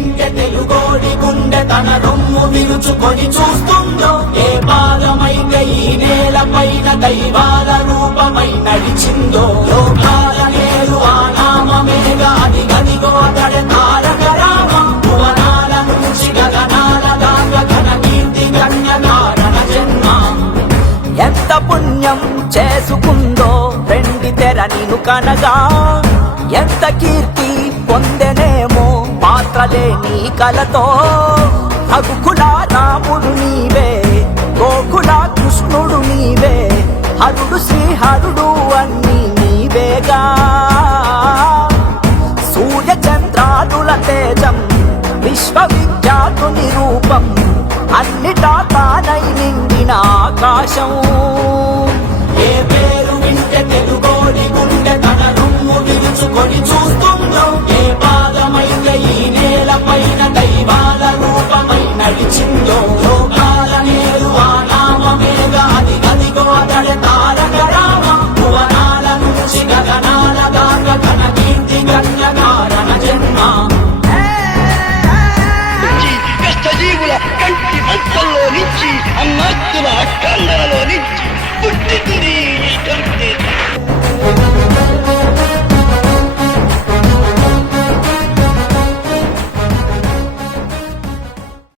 వింటే తెలుగోడి గుండె తన రొమ్ము విరుచుకొని చూస్తుందో, ఏ పాదమైతే ఈ నేల పైన దైవాల రూపమై నడిచిందో, లోకాల నేరు ఆ నామమేగా అది గదిగో అతడే తారక రామం. భువనాల నుంచి గగనాల దాకా ఘన కీర్తి గణ్య కారణ జన్మ. ఎంత పుణ్యం చేసుకుందో వెండి తెర నిను కనగా, ఎంత కీర్తి పొందెనేమో పాత్రలే నీ కలతో. రఘుకుల రాముడు నీవే, గోకుల కృష్ణుడు నీవే, హరుడు శ్రీహరుడు అన్నీ నీవేగా. సూర్య చంద్రాదుల తేజం విశ్వవిఖ్యాతుని రూపం, అన్నిటా తానై నిండిన ఆకాశం. ఏ పేరు వింటే తెలుగోడి గుండె తన రొమ్ము విరుచుకొని చూస్తుందో,